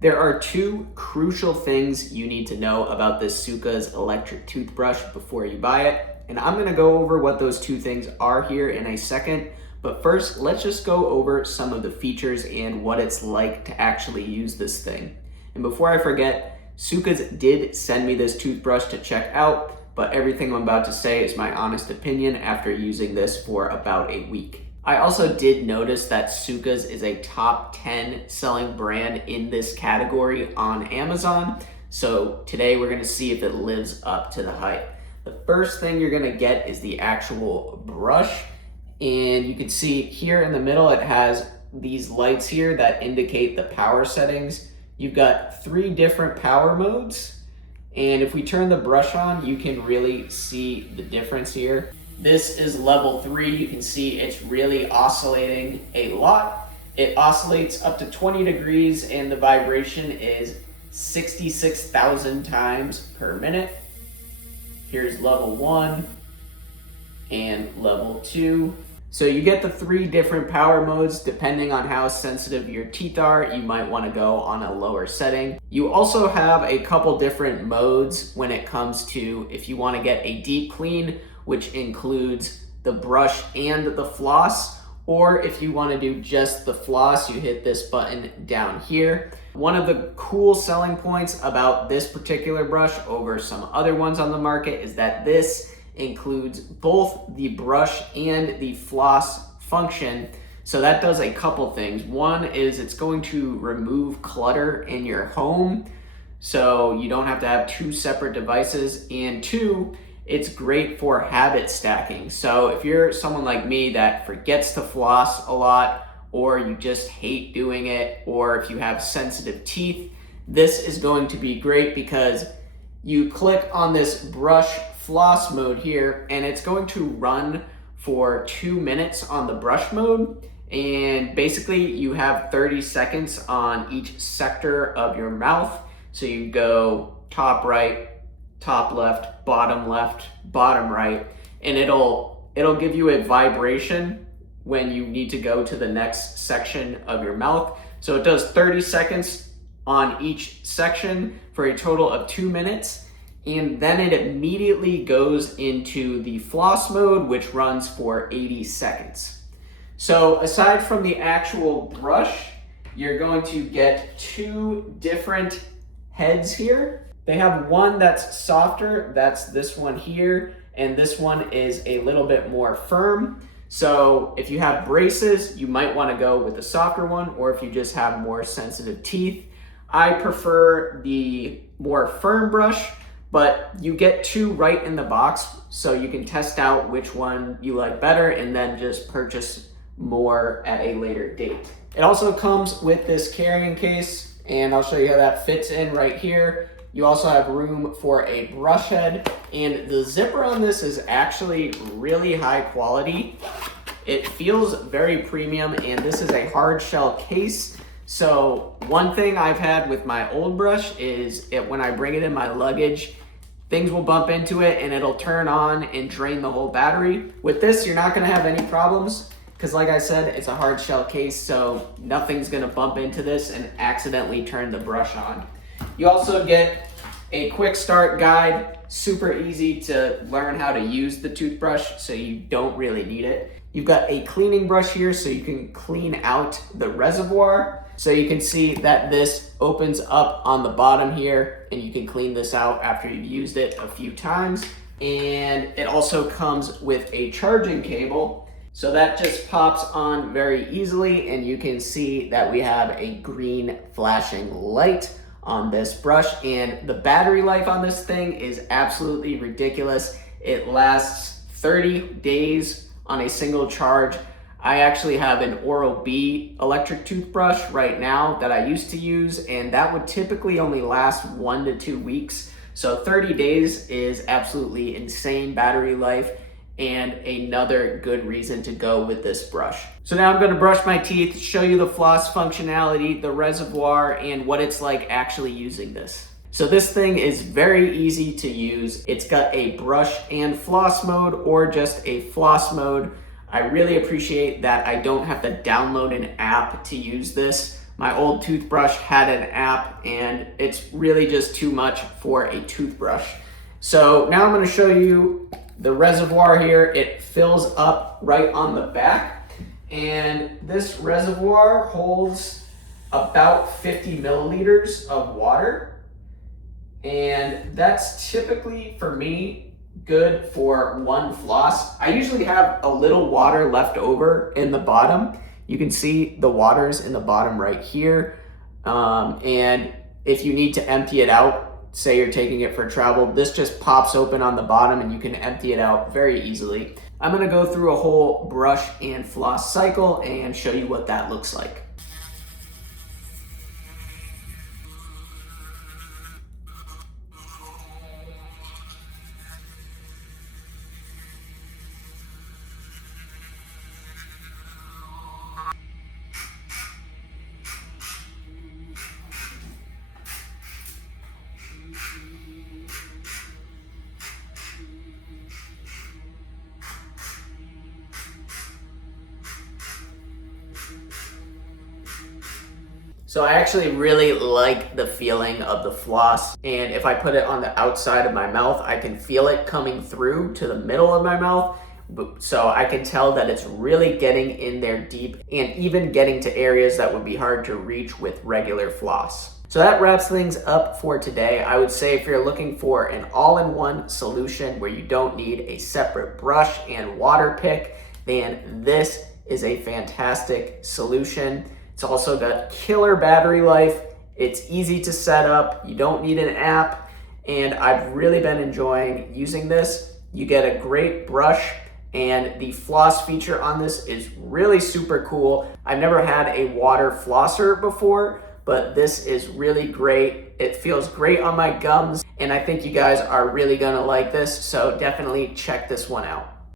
There are two crucial things you need to know about this Soocas electric toothbrush before you buy it. And I'm gonna go over what those two things are here in a second. But first, let's just go over some of the features and what it's like to actually use this thing. And before I forget, Soocas did send me this toothbrush to check out, but everything I'm about to say is my honest opinion after using this for about a week. I also did notice that Soocas is a top 10 selling brand in this category on Amazon. So today we're gonna see if it lives up to the hype. The first thing you're gonna get is the actual brush. And you can see here in the middle, it has these lights here that indicate the power settings. You've got 3 different power modes. And if we turn the brush on, you can really see the difference here. This is level 3. You can see it's really oscillating a lot. It oscillates up to 20 degrees and the vibration is 66,000 times per minute. Here's level 1 and level 2. So you get the 3 different power modes. Depending on how sensitive your teeth are, you might want to go on a lower setting. You also have a couple different modes when it comes to if you want to get a deep clean, which includes the brush and the floss, or if you want to do just the floss, you hit this button down here. One of the cool selling points about this particular brush over some other ones on the market is that this includes both the brush and the floss function. So that does a couple things. One is it's going to remove clutter in your home, so you don't have to have 2 separate devices. And 2, it's great for habit stacking. So if you're someone like me that forgets to floss a lot, or you just hate doing it, or if you have sensitive teeth, this is going to be great because you click on this brush floss mode here and it's going to run for 2 minutes on the brush mode. And basically you have 30 seconds on each sector of your mouth. So you go top right, top left, bottom right, and it'll give you a vibration when you need to go to the next section of your mouth. So it does 30 seconds on each section for a total of 2 minutes. And then it immediately goes into the floss mode, which runs for 80 seconds. So aside from the actual brush, you're going to get 2 different heads here. They have one that's softer, that's this one here, and this one is a little bit more firm. So if you have braces, you might want to go with the softer one, or if you just have more sensitive teeth. I prefer the more firm brush, but you get 2 right in the box, so you can test out which one you like better and then just purchase more at a later date. It also comes with this carrying case, and I'll show you how that fits in right here. You also have room for a brush head, and the zipper on this is actually really high quality. It feels very premium, and this is a hard shell case. So one thing I've had with my old brush is when I bring it in my luggage, things will bump into it and it'll turn on and drain the whole battery. With this, you're not gonna have any problems because like I said, it's a hard shell case, so nothing's gonna bump into this and accidentally turn the brush on. You also get a quick start guide, super easy to learn how to use the toothbrush, so you don't really need it. You've got a cleaning brush here so you can clean out the reservoir. So you can see that this opens up on the bottom here and you can clean this out after you've used it a few times. And it also comes with a charging cable. So that just pops on very easily, and you can see that we have a green flashing light on this brush, and the battery life on this thing is absolutely ridiculous. It lasts 30 days on a single charge. I actually have an Oral-B electric toothbrush right now that I used to use, and that would typically only last 1 to 2 weeks. So 30 days is absolutely insane battery life, and another good reason to go with this brush. So now I'm gonna brush my teeth, show you the floss functionality, the reservoir, and what it's like actually using this. So this thing is very easy to use. It's got a brush and floss mode, or just a floss mode. I really appreciate that I don't have to download an app to use this. My old toothbrush had an app and it's really just too much for a toothbrush. So now I'm going to show you the reservoir here. It fills up right on the back, and this reservoir holds about 50 milliliters of water. And that's typically, for me, good for one floss. I usually have a little water left over in the bottom. You can see the water's in the bottom right here. And if you need to empty it out, say you're taking it for travel, this just pops open on the bottom and you can empty it out very easily. I'm gonna go through a whole brush and floss cycle and show you what that looks like. So I actually really like the feeling of the floss, and if I put it on the outside of my mouth, I can feel it coming through to the middle of my mouth. So I can tell that it's really getting in there deep and even getting to areas that would be hard to reach with regular floss. So that wraps things up for today. I would say if you're looking for an all-in-one solution where you don't need a separate brush and water pick, then this is a fantastic solution. It's also got killer battery life. It's easy to set up. You don't need an app. And I've really been enjoying using this. You get a great brush, and the floss feature on this is really super cool. I've never had a water flosser before, but this is really great. It feels great on my gums, and I think you guys are really gonna like this. So definitely check this one out.